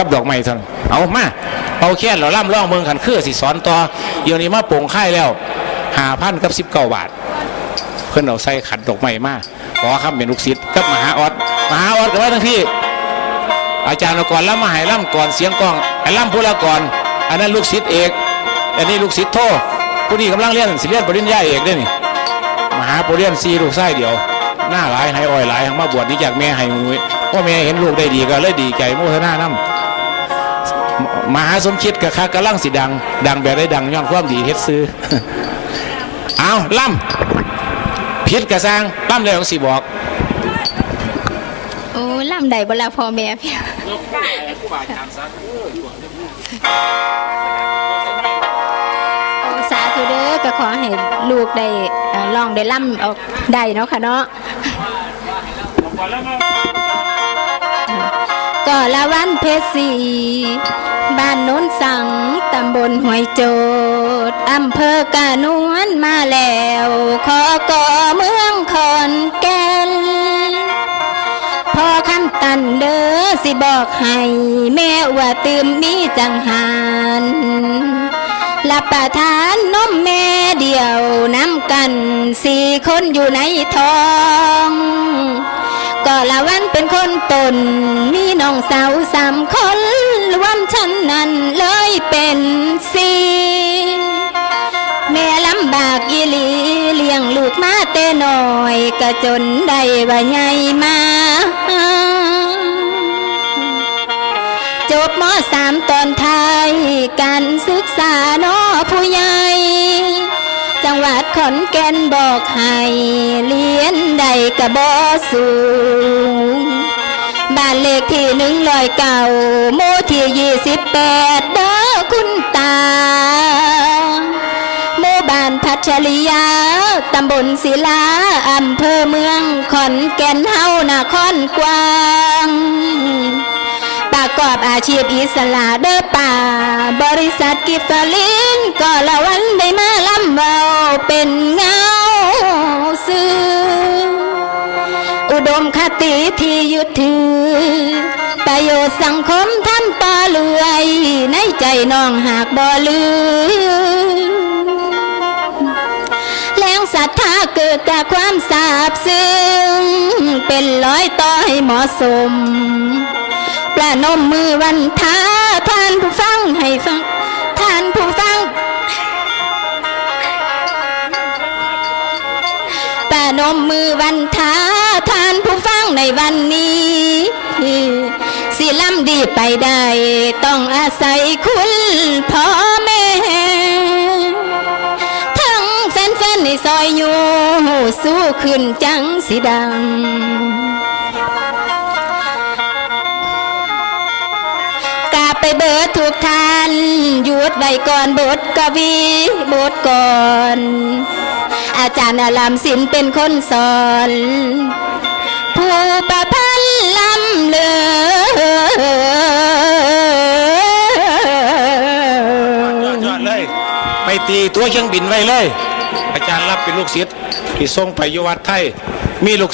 กับดอกไม้ท่านเอามาเอาแค่เราล่ำล่องเมืองขันเครือสิสอนต่อเดี๋ยวนี้มาโป่งค่ายแล้วหาพันกับสิบเก้าบาท เพื่อนเอาใส่ขันดอกไม้มาขอคำเป็นลูกศิษย์กับมหาออดมหาออดกับว่าทั้งพี่ อาจารย์ก่อนล่ำมาหายล่ำก่อนเสียงกล้องไอ้ล่ำพูละก่อน อันนั้นลูกศิษย์เอกอันนี้ลูกศิษย์โทผู้นี้กำลังเรียนสิเรียนปริญญาเอกด้วยนี่มหาปริญญาซีลูกไส้เดียวหน้าหลายให้อ้อยหลายทั้งมาบวชนี่จากแม่ให้มุ้ยพ่อแม่เห็นลูกได้ดีก็เลยดีใจโมทนาน้ำ มหาสมคิดกับข้ากำลังสิดัง ดังแบบได้ดังย้อนความดีเฮ็ดซื้อเอาล่ำพิษกระซังล่ำเลยของสิบอกโอ้ล่ำใดบ่ละพ่อแม่พี่โอ้สาธุเด้อก็ขอให้ลูกได้ลองได้ล่ำออกได้เนาะค่ะเนาะ ก็ละวันเพชรสีบ้านโน้นสังตำบลห้วยโจดอำเภอกาญวลมาแล้ว ขอก่อเมืองขอนแก่นพอคำตันเด้อสิบอกให้ แม่ว่าตื่มมีจังหารรับประทานนมแม่เดียวน้ำกันสี่คนอยู่ในท้อง ก็ละวันเป็นคนตน มีน้องสาวสามคนรวมฉันนั้นเลยเป็นสี่แม่ลำบากอีหลีเลี้ยงลูกมาแต่น้อยก็จนได้ว่าใหญ่มาจบมสามตอนไทยการศึกษาเนอผู้ใหญ่ วัดขอนแก่นบอกให้เรียนใดกระบ่สูง บ้านเลขที่หนึ่งลอยเก่าหมู่ที่ยี่สิบแปดเด้อคุณตาหมู่บ้านพัชริยา ตำบลศิลา อำเภอเมืองขอนแก่นเฮานาครกวาง กอบอาชีพอิสระเด้อป่า บริษัทกิฟต์ลินก็ละวันได้มาลำเบาเป็นเงาซื้อ อุดมคติที่ยึดถือ ประโยชน์สังคมท่านต่อเลื่อย ในใจน้องหากบ่ลืมแรงศรัทธาเกิดจากความสาบซึ้งเป็นร้อยต่อให้เหมาะสม นมมือวันท้าท่านผู้ฟังให้ฟังท่านผู้ฟังประนมมือวันท้าท่านผู้ฟังในวันนี้สิลำดีไปได้ ต้องอาศัยคุณพ่อแม่ทั้งแฟนๆในซอยอยู่สู้ขึ้นจังสิดัง ไปเบิดทุกท่านหยุดไว้ก่อนบทกวีบทก่อน อาจารย์อารามศิลป์เป็นคนสอน ผู้ประพันธ์ลำเลืยอดเลย ไปตีตัวเครื่องบินไว้เลย อาจารย์รับเป็นลูกศิษย์ที่ส่งไปยุวัดไทยมีลูก